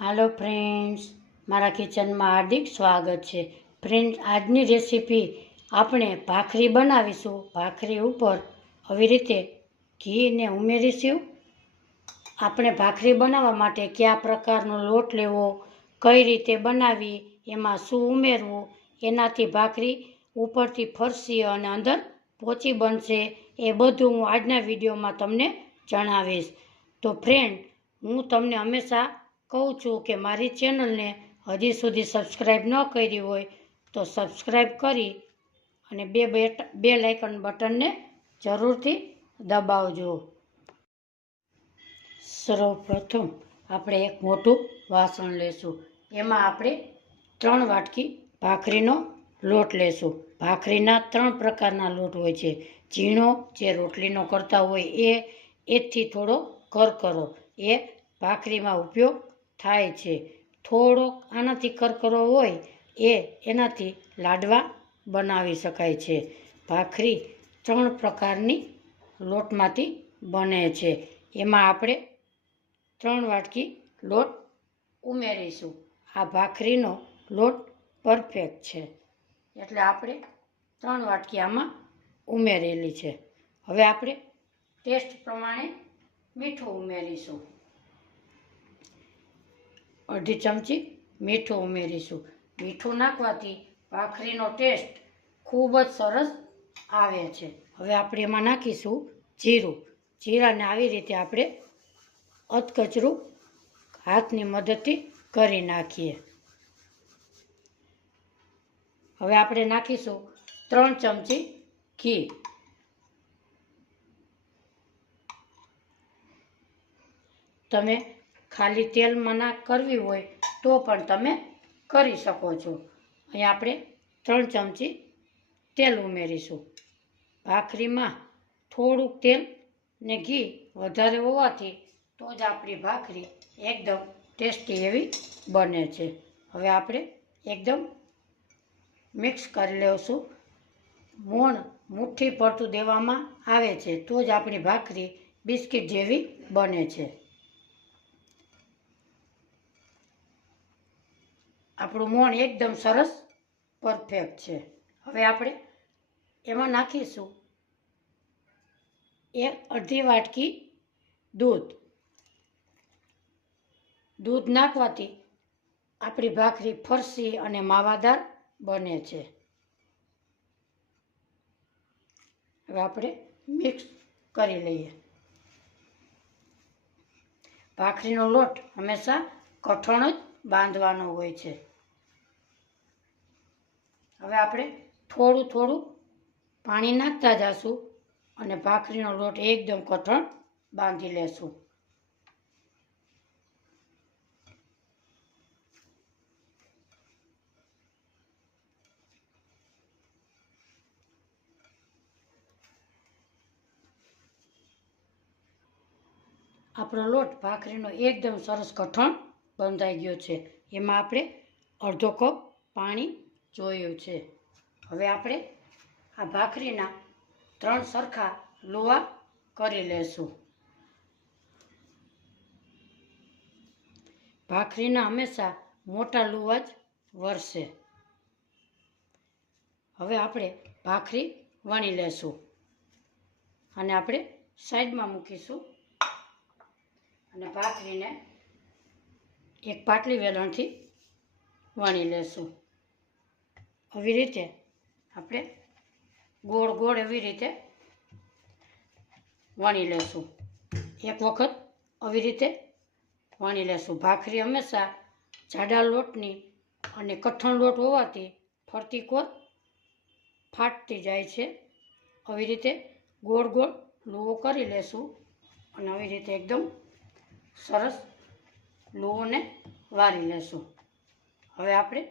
હાલો friends, મારા કિચનમાં હાર્દિક સ્વાગત છે. ફ્રેન્ડ્સ, આજની રેસીપી આપણે ભાખરી બનાવીશું. ભાખરી ઉપર આવી રીતે ઘીને ઉમેરીશું. આપણે ભાખરી બનાવવા માટે કયા પ્રકારનો લોટ લેવો, કઈ રીતે બનાવી, એમાં શું ઉમેરવું, એનાથી ભાખરી ઉપરથી ફરસી અને અંદર પોચી બનશે, એ બધું હું આજના વિડીયોમાં તમને જણાવીશ. તો ફ્રેન્ડ, હું તમને હંમેશા કહું છું કે મારી ચેનલને હજી સુધી સબસ્ક્રાઈબ ન કરી હોય તો સબસ્ક્રાઈબ કરી અને બેલ આઇકન બટનને જરૂરથી દબાવજો. સર્વપ્રથમ આપણે એક મોટું વાસણ લેશું. એમાં આપણે 3 વાટકી ભાખરીનો લોટ લેશું. ભાખરીના 3 પ્રકારના લોટ હોય છે. ઝીણો, જે રોટલીનો કરતા હોય એથી થોડો કરકરો, એ ભાખરીમાં ઉપયોગ થાય છે. થોડોક આનાથી કરકરો હોય એનાથી લાડવા બનાવી શકાય છે. ભાખરી 3 પ્રકારની લોટમાંથી બને છે. એમાં આપણે 3 વાટકી લોટ ઉમેરીશું. આ ભાખરીનો લોટ પરફેક્ટ છે એટલે આપણે 3 વાટકી આમાં ઉમેરેલી છે. હવે આપણે ટેસ્ટ પ્રમાણે મીઠું ઉમેરીશું. અડધી ચમચી મીઠું ઉમેરીશું. મીઠું નાખવાથી ભાખરીનો ટેસ્ટ ખૂબ જ સરસ આવે છે. હવે આપણે એમાં નાખીશું જીરું. જીરાને આવી રીતે આપણે અધકચરું હાથની મદદથી કરી નાખીએ. હવે આપણે નાખીશું 3 ચમચી ઘી. તમે ખાલી તેલમાં કરવી હોય તો પણ તમે કરી શકો છો. અહીં આપણે 3 ચમચી તેલ ઉમેરીશું. ભાખરીમાં થોડુંક તેલ ને ઘી વધારે હોવાથી તો જ આપણી ભાખરી એકદમ ટેસ્ટી એવી બને છે. હવે આપણે એકદમ મિક્સ કરી લઈશું. મોણ મુઠ્ઠી પડતું દેવામાં આવે છે તો જ આપણી ભાખરી બિસ્કિટ જેવી બને છે. આપણું મોણ એકદમ સરસ પરફેક્ટ છે. હવે આપણે એમાં નાખીશું અડધી વાટકી દૂધ. દૂધ નાખવાથી આપણી ભાખરી ફરસી અને માવાદાર બને છે. હવે આપણે મિક્સ કરી લઈએ. ભાખરીનો લોટ હંમેશા કઠણ જ બાંધવાનો હોય છે. હવે આપણે થોડું થોડું પાણી નાખતા જઈશું અને ભાખરીનો લોટ એકદમ કઠણ બાંધી લેશું. આપણો લોટ ભાખરીનો એકદમ સરસ કઠણ બંધાઈ ગયો છે. એમાં આપણે અડધો કપ પાણી જોયું છે. હવે આપણે આ ભાખરીના 3 સરખા લુવા કરી લેશું. ભાખરીના હંમેશા મોટા લુવા જ વરસે. હવે આપણે ભાખરી વણી લેશું અને આપણે સાઈડમાં મૂકીશું અને ભાખરીને એક પાટલી વેલણથી વણી લેશું. આવી રીતે આપણે ગોળ ગોળ એવી રીતે વણી લેશું. એક વખત આવી રીતે વણી લેશું. ભાખરી હંમેશા જાડા લોટની અને કઠણ લોટ હોવાથી ફરતી કોર ફાટતી જાય છે. આવી રીતે ગોળ ગોળ લુવો કરી લેશું અને આવી રીતે એકદમ સરસ લુવોને વારી લેશું. હવે આપણે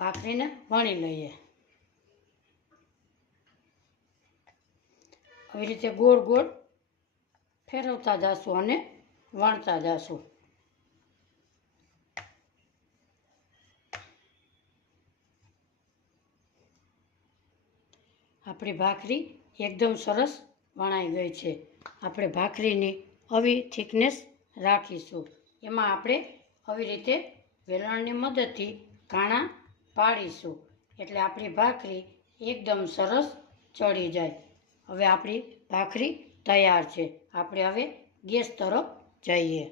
ભાખરીને વણી લઈએ. આવી રીતે ગોળ ગોળ ફેરવતા જઈશું અને વણતા જઈશું. આપણી ભાખરી એકદમ સરસ વણાઈ ગઈ છે. આપણે ભાખરીની આવી થિકનેસ રાખીશું. એમાં આપણે આવી રીતે વેલણની મદદથી કાણા પાડીશું એટલે આપણી ભાખરી એકદમ સરસ ચડી જાય. હવે આપણી ભાખરી તૈયાર છે. આપણે હવે ગેસ તરફ જઈએ.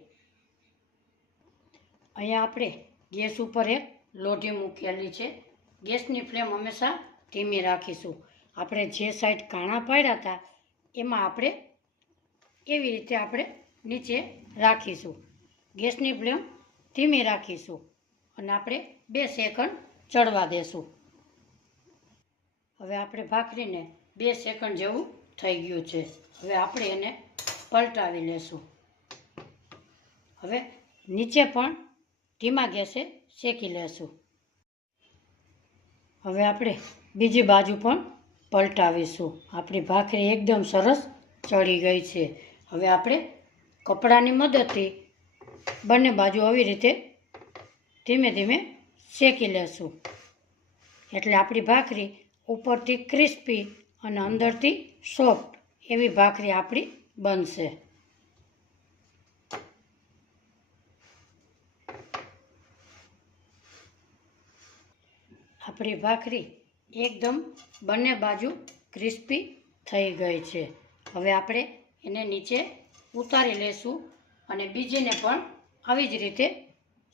અહીંયા આપણે ગેસ ઉપર એક લોઢી મૂકેલી છે. ગેસની ફ્લેમ હંમેશા ધીમી રાખીશું. આપણે જે સાઈડ કાણા પાડ્યા હતા એમાં આપણે એવી રીતે આપણે નીચે રાખીશું. ગેસની ફ્લેમ ધીમી રાખીશું અને આપણે 2 સેકન્ડ ચડવા દેશું. હવે આપણે ભાખરીને 2 સેકન્ડ જેવું થઈ ગયું છે. હવે આપણે એને પલટાવી લેશું. હવે નીચે પણ ધીમા ગેસે શેકી લેશું. હવે આપણે બીજી બાજુ પણ પલટાવીશું. આપણી ભાખરી એકદમ સરસ ચડી ગઈ છે. હવે આપણે કપડાની મદદથી બંને બાજુ આવી રીતે ધીમે ધીમે શેકી લેશું એટલે આપણી ભાખરી ઉપરથી ક્રિસ્પી અને અંદરથી સોફ્ટ એવી ભાખરી આપણી બનશે. આપણી ભાખરી એકદમ બંને બાજુ ક્રિસ્પી થઈ ગઈ છે. હવે આપણે એને નીચે ઉતારી લેશું અને બીજીને પણ આવી જ રીતે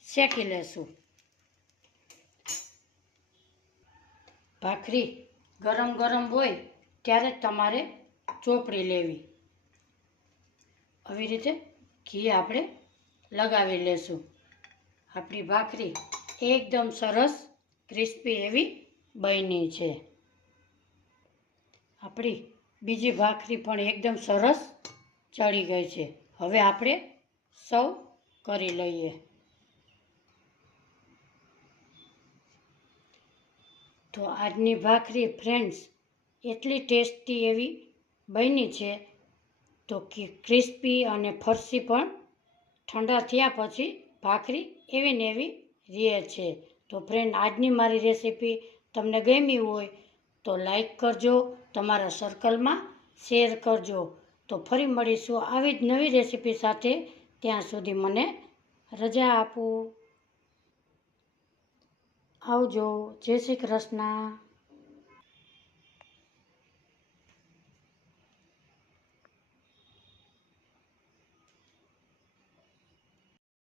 શેકી લેશું. ભાખરી ગરમ ગરમ હોય ત્યારે તમારે ચોપડી લેવી. આવી રીતે ઘી આપણે લગાવી લેશું. આપણી ભાખરી એકદમ સરસ ક્રિસ્પી એવી બની છે. આપણી બીજી ભાખરી પણ એકદમ સરસ ચડી ગઈ છે. હવે આપણે સર્વ કરી લઈએ. તો આજની ભાખરી ફ્રેન્ડ્સ એટલી ટેસ્ટી એવી બની છે તો ક્રિસ્પી અને ફરસી પણ ઠંડા થયા પછી ભાખરી એવી ને એવી રહે છે. તો ફ્રેન્ડ આજની મારી રેસીપી તમને ગમી હોય તો લાઈક કરજો, તમારા સર્કલમાં શેર કરજો. તો ફરી મળીશું આવી જ નવી રેસીપી સાથે. ત્યાં સુધી મને રજા આપો. આવજો. જય શ્રી કૃષ્ણ.